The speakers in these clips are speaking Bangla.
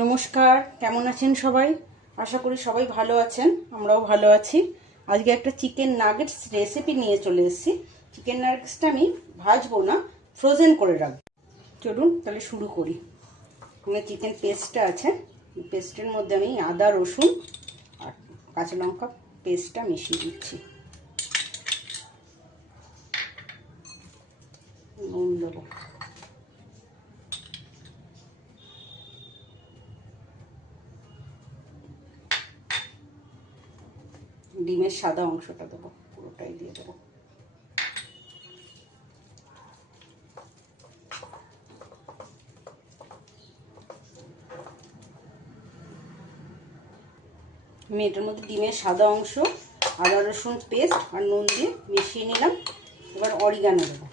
নমস্কার, কেমন আছেন সবাই? আশা করি সবাই ভালো আছেন, আমরাও ভালো আছি। আজকে একটা চিকেন নাগেটস রেসিপি নিয়ে চলে এসেছি। চিকেন নাগেটসটা আমি ভাজবো না, ফ্রোজেন করে রাখবো। চলুন তাহলে শুরু করি। আমার চিকেন পেস্টটা আছে, পেস্টের মধ্যে আমি আদা, রসুন আর কাঁচা লঙ্কা পেস্টটা মিশিয়ে দিচ্ছি। নুন দেবো, ডিমের সাদা অংশটা দেবো, পুরোটাই দিয়ে দেবো। আমি এটার মধ্যে ডিমের সাদা অংশ, আদা রসুন পেস্ট আর নুন দিয়ে মিশিয়ে নিলাম। এবার অরিগানো দেবো,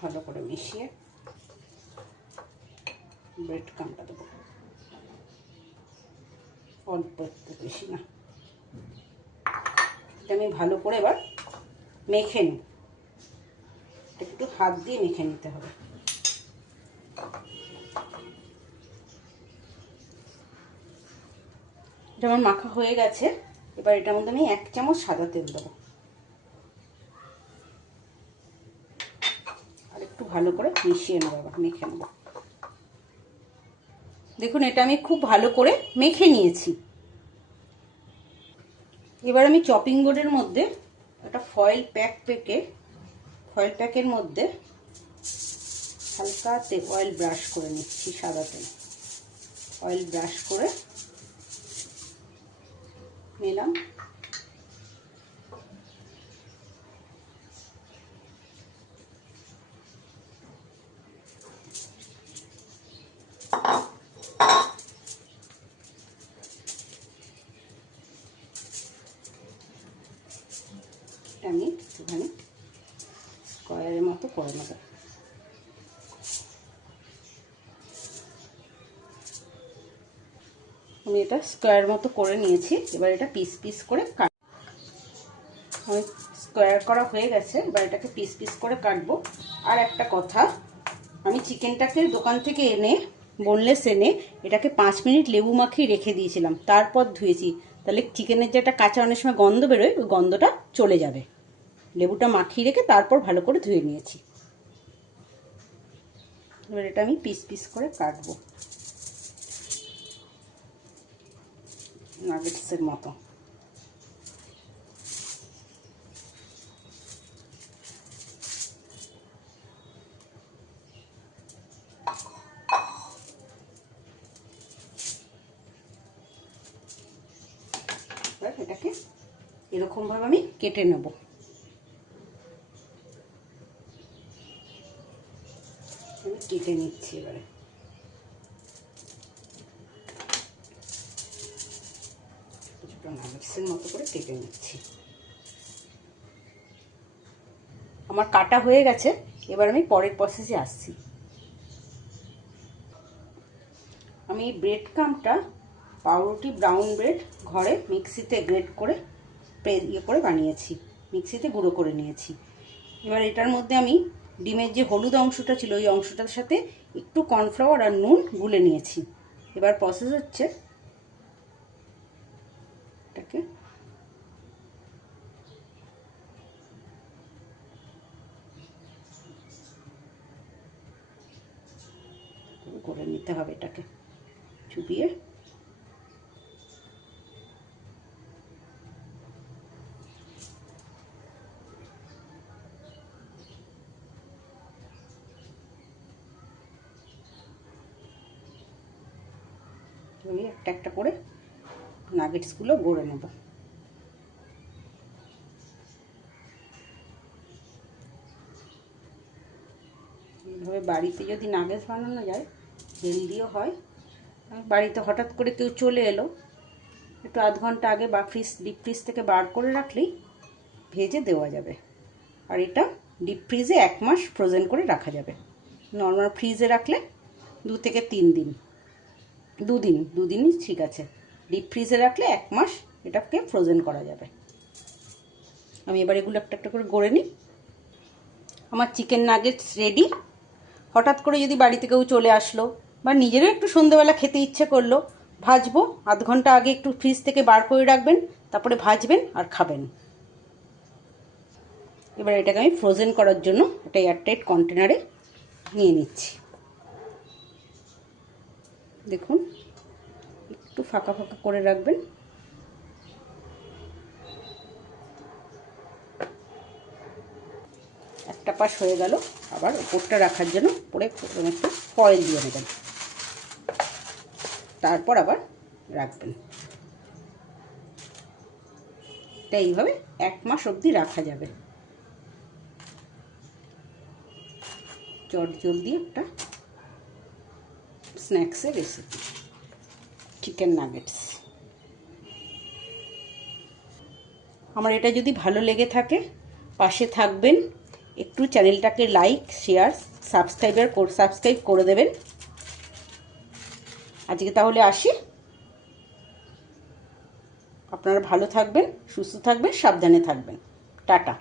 ভালো করে মিশিয়ে ব্রেড ক্রাম্বটা দেবো, অল্প একটু, বেশি না। এটা আমি ভালো করে এবার মেখে নেব, একটু হাত দিয়ে মেখে নিতে হবে। এটা আমার মাখা হয়ে গেছে। এবার এটার মধ্যে আমি 1 চামচ সাদা তেল দেবো আর একটু ভালো করে মিশিয়ে নেবো, এবার মেখে নেবো। দেখুন, এটা আমি খুব ভালো করে মেখে নিয়েছি। এবার আমি চপিং বোর্ডের মধ্যে একটা ফয়েল প্যাকের মধ্যে হালকা অয়েল ব্রাশ করে নিচ্ছি, সাদা তেল অয়েল ব্রাশ করে নিলাম। আমি একটুখানি স্কোয়ারের মতো করে নেব। আমি এটা স্কোয়ার মতো করে নিয়েছি। এবার এটা পিস পিস করে আমি স্কোয়ার করা হয়ে গেছে। এবার এটাকে পিস পিস করে কাটবো। আর একটা কথা, আমি চিকেনটাকে দোকান থেকে এনে বোনলেস এনে এটাকে 5 মিনিট লেবু মাখিয়ে রেখে দিয়েছিলাম, তারপর ধুয়েছি। তাহলে চিকেনের যে একটা কাঁচা অনেক সময় গন্ধ বেরোয়, ওই গন্ধটা চলে যাবে। লেবুটা মাখিয়ে রেখে তারপর ভালো করে ধুয়ে নিয়েছি। এবার এটা আমি পিস পিস করে কাটবো নাগেটসের মতো। এটাকে এরকম ভাবে আমি কেটে নেব। আমি কেটে নিচ্ছি, এবারে ছোটো নাগেটসের মতো করে কেটে নিচ্ছি। আমার কাটা হয়ে গেছে। এবার আমি পরের প্রসেসে আসছি। আমি ব্রেড ক্রাম্বটা পাউরুটি ব্রাউন ব্রেড ঘরে মিক্সিতে গ্রেট করে বানিয়েছি, মিক্সিতে গুঁড়ো করে নিয়েছি। এবার এটার মধ্যে আমি ডিমের যে হলুদ অংশটা ছিল, ওই অংশটার সাথে একটু কর্নফ্লাওয়ার আর নুন গুলে নিয়েছি। এবার প্রসেস হচ্ছে, এটাকে করে নিতে হবে, এটাকে চুবিয়ে একটা একটা করে নাগেটসগুলো গড়ে নেব। এইভাবে বাড়িতে যদি নাগেটস বানানো যায়, হেলদিও হয়। বাড়িতে হঠাৎ করে কেউ চলে এলো, একটু আধ ঘন্টা আগে বা ডিপ ফ্রিজ থেকে বার করে রাখলেই ভেজে দেওয়া যাবে। আর এটা ডিপ ফ্রিজে 1 মাস ফ্রোজেন করে রাখা যাবে। নর্মাল ফ্রিজে রাখলে 2 থেকে 3 দিন, 2 দিনই ঠিক আছে। ডিপ ফ্রিজে রাখলে 1 মাস এটাকে ফ্রোজেন করা যাবে। আমি এবার এগুলো একটা একটা করে গড়ে নিই। আমার চিকেন নাগেটস রেডি। হঠাৎ করে যদি বাড়িতে কেউ চলে আসলো বা নিজেরও একটু সন্ধ্যেবেলা খেতে ইচ্ছে করলো, ভাজবো, আধ ঘন্টা আগে একটু ফ্রিজ থেকে বার করে রাখবেন, তারপরে ভাজবেন আর খাবেন। এবার এটাকে আমি ফ্রোজেন করার জন্য একটা এয়ারটাইট কন্টেনারে নিয়ে নিচ্ছি। দেখুন, একটু ফাঁকা ফাঁকা করে রাখবেন। একটা পাশ হয়ে গেল, আবার উপরটা রাখার জন্য পরে একটু ফয়েল দিয়ে নেবেন, তারপর আবার রাখবেন। এটা এইভাবে 1 মাস অবধি রাখা যাবে। জলদি একটা স্ন্যাক্সের রেসিপি, চিকেন নাগেটস। আমার এটা যদি ভালো লেগে থাকে পাশে থাকবেন, একটু চ্যানেলটাকে লাইক, শেয়ার, সাবস্ক্রাইব করে দেবেন। আজকে তাহলে আসি। আপনারা ভালো থাকবেন, সুস্থ থাকবেন, সাবধানে থাকবেন। টাটা।